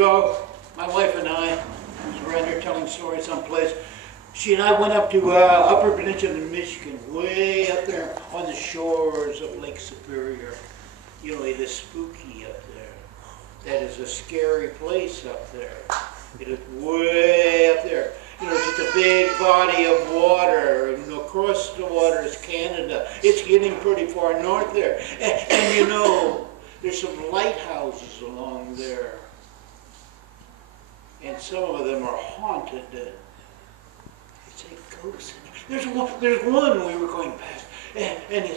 ago, my wife and I was around there telling stories someplace. She and I went up to Upper Peninsula, Michigan, way up there on the shores of Lake Superior. You know, it is spooky up there. That is a scary place up there. It is way up there. You know, it's just a big body of water, and across the water is Canada. It's getting pretty far north there. And you know, there's some lighthouses along there. And some of them are haunted. It's a ghost. There's one we were going past, and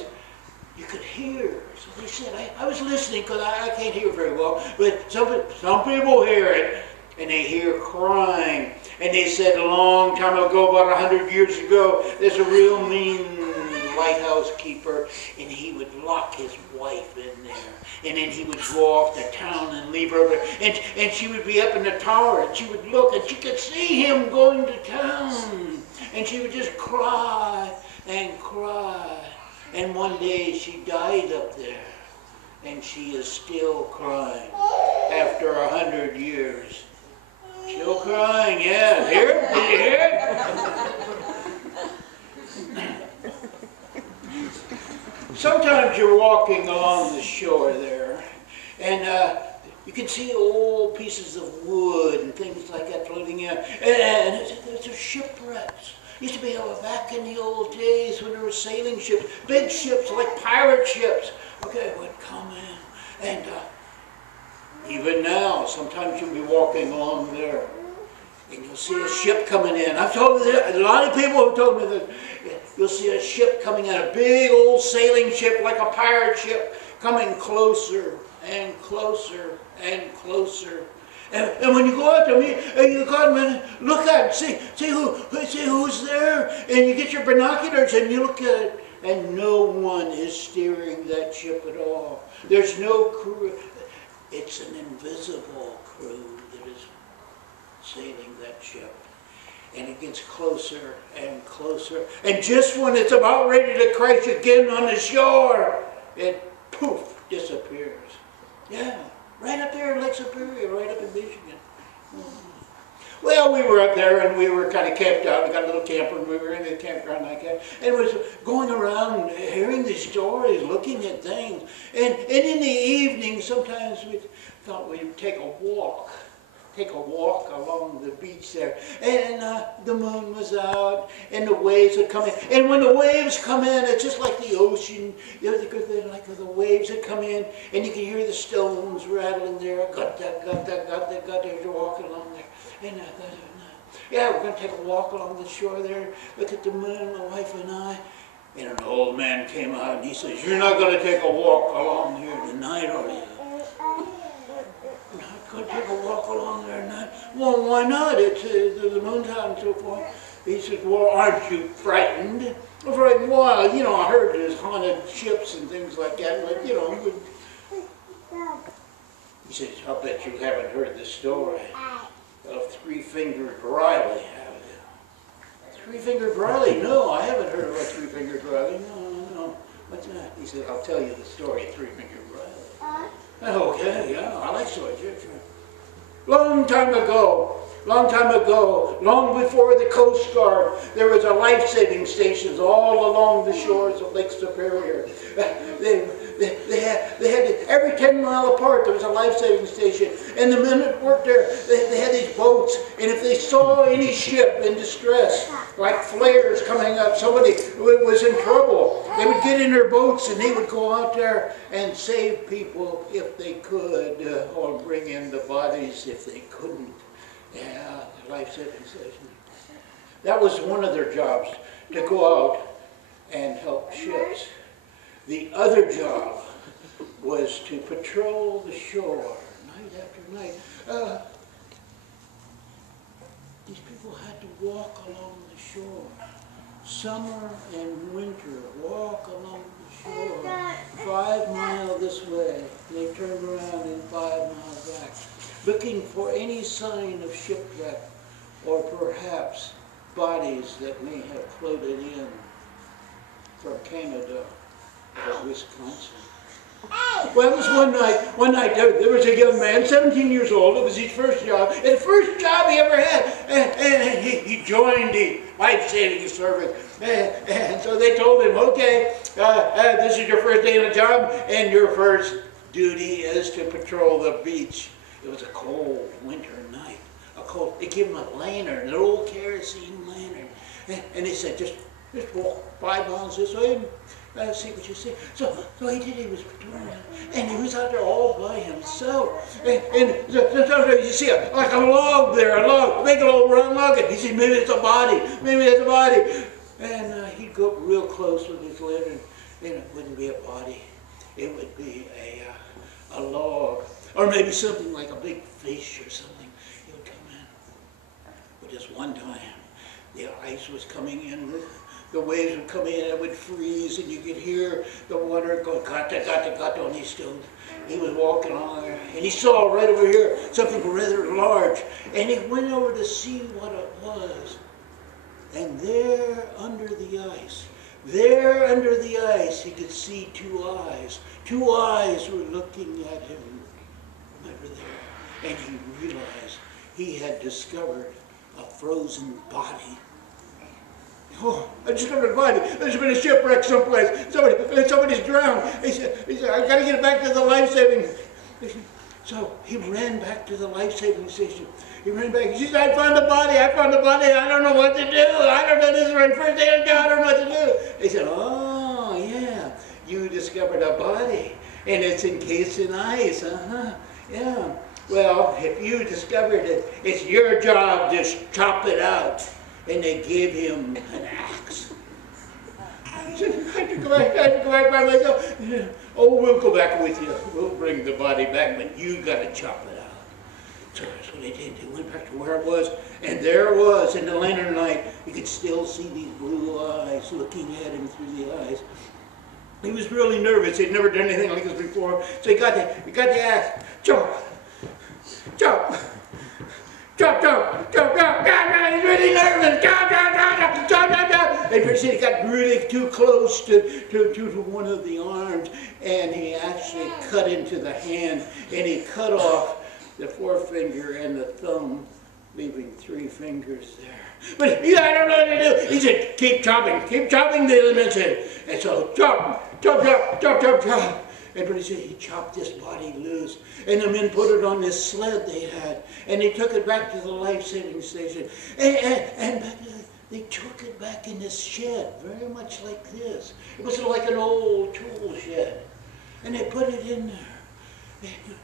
you could hear. So they said, I was listening because I can't hear very well, but some people hear it, and they hear crying. And they said a long time ago, about 100 years ago, there's a real mean lighthouse keeper, and he would lock his wife in there. And then he would go off to town and leave her over there. And she would be up in the tower, and she would look, and she could see him going to town. And she would just cry and cry. And one day she died up there. And she is still crying after 100 years. Still crying, yeah. Hear it? Did you hear it? Sometimes you're walking along the shore there, and you can see old pieces of wood and things like that floating in. And there's shipwrecks. Used to be back in the old days when there were sailing ships, big ships like pirate ships. Okay, would come in, and even now, sometimes you'll be walking along there, and you'll see a ship coming in. I've told you that, a lot of people have told me that you'll see a ship coming in, a big old sailing ship like a pirate ship, coming closer and closer and closer. And when you go out to meet, you go out and look at it, see who's there, and you get your binoculars and you look at it, and no one is steering that ship at all. There's no crew. It's an invisible crew that is sailing that ship. And it gets closer and closer. And just when it's about ready to crash again on the shore, it poof, disappears. Yeah, right up there in Lake Superior, right up in Michigan. Well, we were up there and we were kind of camped out. We got a little camper and we were in the campground like that. And was going around hearing these stories, looking at things. And in the evening, sometimes we thought we'd take a walk along the beach there. And the moon was out and the waves would come in. And when the waves come in, it's just like the ocean. You know, like the waves that come in and you can hear the stones rattling there. Got that, you're walking along there. And yeah, we're going to take a walk along the shore there, look at the moon, my wife and I. And an old man came out and he says, "You're not going to take a walk along here tonight, are you?" "I'm not going to take a walk along there tonight." "Well, why not? It's the moon's out and so forth." He said, "Well, aren't you frightened?" "I'm frightened. Well, you know, I heard there's haunted ships and things like that, but, you know." He says, "I'll bet you haven't heard the story of Three-Fingered Riley, have you?" "Three-Fingered Riley? No, I haven't heard about Three-Fingered Riley. No. What's that?" He said, "I'll tell you the story of Three-Fingered Riley." "Okay, yeah, I like stories, yeah, sure. Long time ago, long before the Coast Guard, there was a life-saving stations all along the shores of Lake Superior. They had every 10 miles apart there was a life-saving station, and the men that worked there, they had these boats, and if they saw any ship in distress, like flares coming up, somebody was in trouble, they would get in their boats and they would go out there and save people if they could, or bring in the bodies if they couldn't. Yeah, life-saving station. That was one of their jobs, to go out and help ships. The other job was to patrol the shore night after night. These people had to walk along the shore, summer and winter, walk along the shore, 5 miles this way, and they turned around and 5 miles back, looking for any sign of shipwreck or perhaps bodies that may have floated in from Canada or Wisconsin. Well, this one night there was a young man, 17 years old. It was his first job, and the first job he ever had. And he joined the life-saving service. And so they told him, okay, this is your first day on the job, and your first duty is to patrol the beach. It was a cold winter night. They gave him a lantern, an old kerosene lantern. And they said, just walk 5 miles this way and see what you see. So he did. He was patrolling, and he was out there all by himself. And sometimes you see like a log there, a big old round log, and he said, maybe it's a body, maybe it's a body. And he'd go up real close with his lantern, and it wouldn't be a body. It would be a log, or maybe something like a big fish or something. He would come in. But just one time, the ice was coming in. The waves would come in, it would freeze, and you could hear the water go, gata, gata, gata, and he was walking on there, and he saw right over here something rather large, and he went over to see what it was. And there under the ice, he could see 2 eyes. 2 eyes were looking at him from over there, and he realized he had discovered a frozen body. Oh, I discovered a body. There's been a shipwreck someplace. Somebody's drowned. He said, I got to get back to the life-saving. So he ran back to the life-saving station. He ran back. He said, I found the body. I don't know what to do. I don't know, this is my first day on job. I don't know what to do. He said, oh, yeah, you discovered a body, and it's encased in ice. Yeah. Well, if you discovered it, it's your job to chop it out. And they gave him an axe. He said, I have to go back by myself. Oh, we'll go back with you. We'll bring the body back, but you got to chop it out. So that's what they did. They went back to where it was, and there it was in the lantern light. You could still see these blue eyes looking at him through the eyes. He was really nervous. He'd never done anything like this before. So he got the axe. Chop, chop. Chop, chop, chop, chop, chop, he's really nervous, chop, chop, chop, chop, chop, chop. And pretty soon he got really too close to one of the arms, and he actually cut into the hand, and he cut off the forefinger and the thumb, leaving 3 fingers there. But I don't know what to do. He said, keep chopping, the other man said. And so chop, chop, chop, chop, chop, chop. And pretty soon he chopped this body loose, and the men put it on this sled they had, and they took it back to the life-saving station. And they took it back in this shed, very much like this. It was like an old tool shed. And they put it in there. And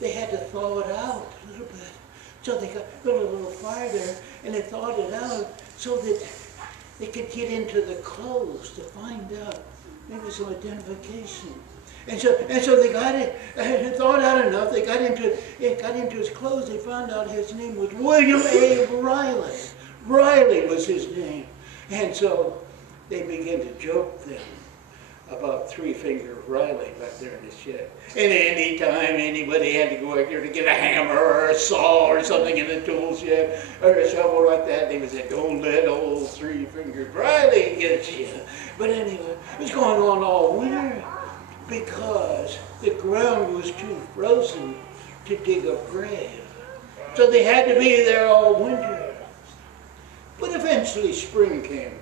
they had to thaw it out a little bit. So they put a little fire there, and they thawed it out so that they could get into the clothes to find out maybe some identification. And so they got it, and thawed out enough. They got into his clothes. They found out his name was William A. Riley. Riley was his name. And so they began to joke them about 3-finger Riley back there in the shed. And any time anybody had to go out there to get a hammer or a saw or something in the tool shed or a shovel like that, they would say, don't let old 3-fingered Riley get you. But anyway, it was going on all winter, because the ground was too frozen to dig a grave. So they had to be there all winter. But eventually spring came.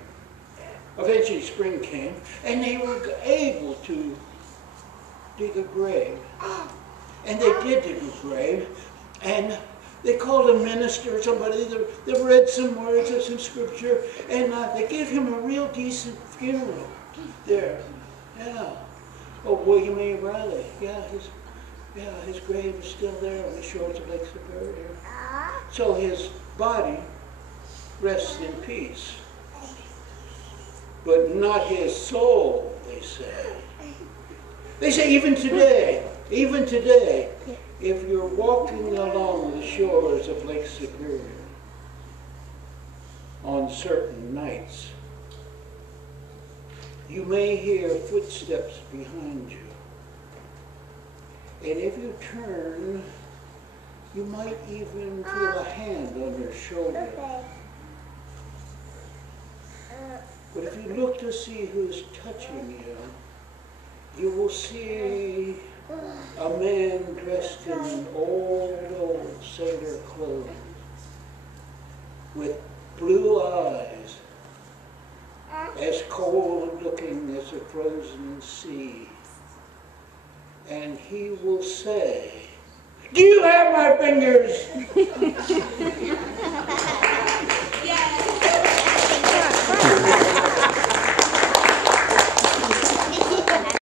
And they were able to dig a grave. And they did dig a grave, and they called a minister or somebody that read some words of some scripture, and they gave him a real decent funeral there. Yeah. Oh, William A. Riley. His grave is still there on the shores of Lake Superior. So his body rests in peace. But not his soul, they say. They say even today, if you're walking along the shores of Lake Superior on certain nights, you may hear footsteps behind you. And if you turn, you might even feel a hand on your shoulder. But if you look to see who's touching you, you will see a man dressed in old sailor clothes with blue eyes, as cold looking as a frozen sea. And he will say, "Do you have my fingers?"